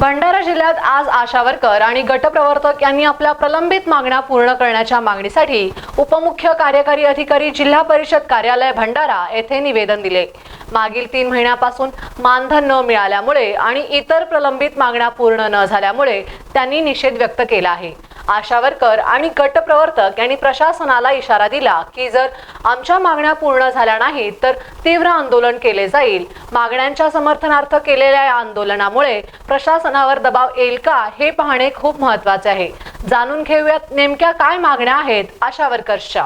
भंडारा जिल्ह्यात आज आशा वर्कर आणि गटप्रवर्तक यांनी आपल्या प्रलंबित मागण्या पूर्ण करण्याच्या मागणीसाठी उपमुख्य कार्यकारी अधिकारी जिल्हा परिषद कार्यालय भंडारा येथे निवेदन दिले. मागील तीन महिन्यापासून मानधन न मिळाल्यामुळे आणि इतर प्रलंबित मागण्या पूर्ण न झाल्यामुळे त्यांनी निषेध व्यक्त केला आहे. आशावरकर आणि गटप्रवर्तक यांनी प्रशासनाला इशारा दिला की जर आमच्या मागण्या पूर्ण झाल्या नाहीत तर तीव्र आंदोलन केले जाईल. मागण्यांच्या समर्थनार्थ केलेल्या या आंदोलनामुळे प्रशासनावर दबाव येईल का हे पाहणे खूप महत्त्वाचे आहे. जाणून घेऊयात नेमक्या काय मागण्या आहेत आशा वर्कर्सच्या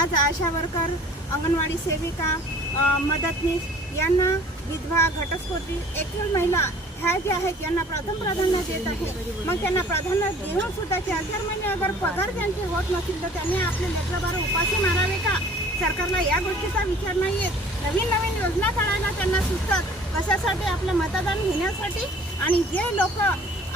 आज आशा वर्कर अंगणवाडी सेविका मदतनीस. यांना विधवा घटस्फोटी एकल महिला ह्या ज्या आहेत यांना प्रथम प्राधान्य देत आहे मग त्यांना प्राधान्य देऊन सुद्धा चार चार महिने अगर पगार त्यांचे होत नसेल तर त्यांनी आपले लेकरबार उपाशी मारावे का? सरकारला या गोष्टीचा विचार नाही येत नवीन नवीन योजना काढायला त्यांना सुचतात. कशासाठी? आपलं मतदान घेण्यासाठी. आणि जे लोक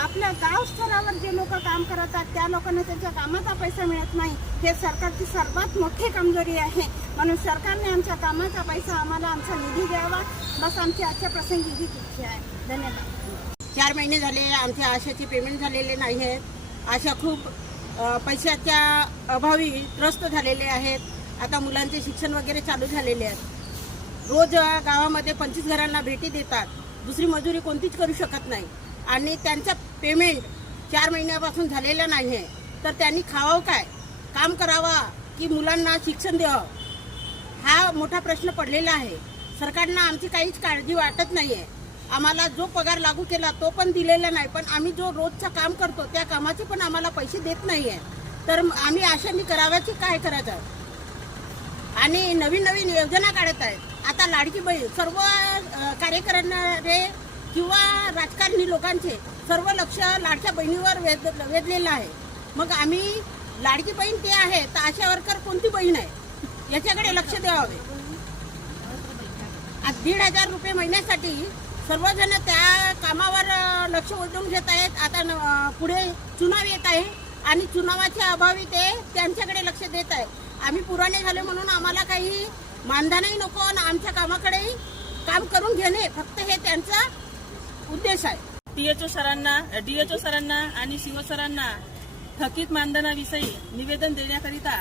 आपल्या गाव स्तरावर जे लोक काम करतात त्या लोकांना त्यांच्या कामाचा पैसा मिळत नाही. हे सरकारची सर्वात मोठी कमजोरी आहे. म्हणून सरकारने आमच्या कामाचा पैसा आम्हाला आमचा निधी द्यावा. बस आमची आजच्या प्रसंगी ही इच्छा आहे. धन्यवाद. चार महिने झाले आमच्या आशाचे पेमेंट झालेले नाही आहेत. आशा खूप पैशाच्या अभावी त्रस्त झालेले आहेत. आता मुलांचे शिक्षण वगैरे चालू झालेले आहेत. रोज गावामध्ये पंचवीस घरांना भेटी देतात. दुसरी मजुरी कोणतीच करू शकत नाही. आणि त्यांचं पेमेंट चार महिन्यापासून झालेलं नाही आहे तर त्यांनी खावावं काय? काम करावा की मुलांना शिक्षण द्यावं? हा मोठा प्रश्न पडलेला आहे. सरकारनं आमची काहीच काळजी वाटत नाही आहे आम्हाला जो पगार लागू केला तो पण दिलेला नाही पण आम्ही जो रोजचं काम करतो त्या कामाचे पण आम्हाला पैसे देत नाही आहे तर आम्ही आशांनी कराव्याची काय करायचं? आणि नवीन नवीन योजना काढत आहेत. आता लाडकी बहीण सर्व अ, किंवा राजकारणी लोकांचे सर्व लक्ष लाडक्या बहिणीवर वेध वेधलेलं आहे. मग आम्ही लाडकी बहीण ते आहे तर आशा वर्कर कोणती बहीण आहे? याच्याकडे लक्ष द्यावे. आज दीड हजार रुपये महिन्यासाठी सर्वजण त्या कामावर लक्ष ओढून घेत आहेत. आता न- पुढे चुनाव येत आहे आणि चुनावाच्या अभावी ते त्यांच्याकडे लक्ष देत आहे आम्ही पुराणे झाले म्हणून आम्हाला काही मानधनही नको आणि आमच्या कामाकडेही काम करून घेणे फक्त हे त्यांचं उद्देश आहे. टीएचओ सरांना डीएचओ सरांना आणि सीओ सरांना थकीत मानधनाविषयी निवेदन देण्याकरिता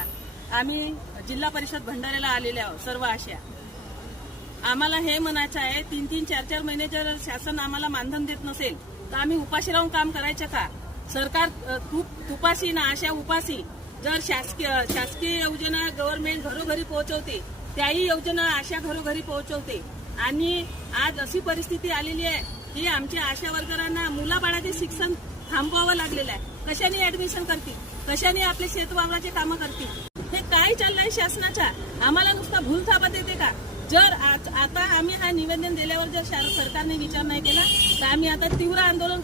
आम्ही जिल्हा परिषद भंडाऱ्याला आलेले आहोत सर्व आशा. आम्हाला हे म्हणायचं आहे तीन तीन चार चार महिने जर शासन आम्हाला मानधन देत नसेल तर आम्ही उपाशी राहून काम करायचं का? सरकार अ, तुपाशी ना आशा उपाशी जर शासकीय शासकीय योजना गव्हर्नमेंट घरोघरी पोहोचवते त्याही योजना आशा घरोघरी पोहोचवते. आणि आज अशी परिस्थिती आलेली आहे हे आमच्या आशा वर्करांना मुलाबाळाचे शिक्षण थांबवावं लागलेलं आहे. कशाने ऍडमिशन करतील? कशाने आपले शेतवावराचे कामं करतील? हे काय चाललंय शासनाच्या? आम्हाला नुसता भूल थापत येते का? जर आज- आता आम्ही हा निवेदन दिल्यावर जर सरकारने विचार नाही केला तर आम्ही आता तीव्र आंदोलन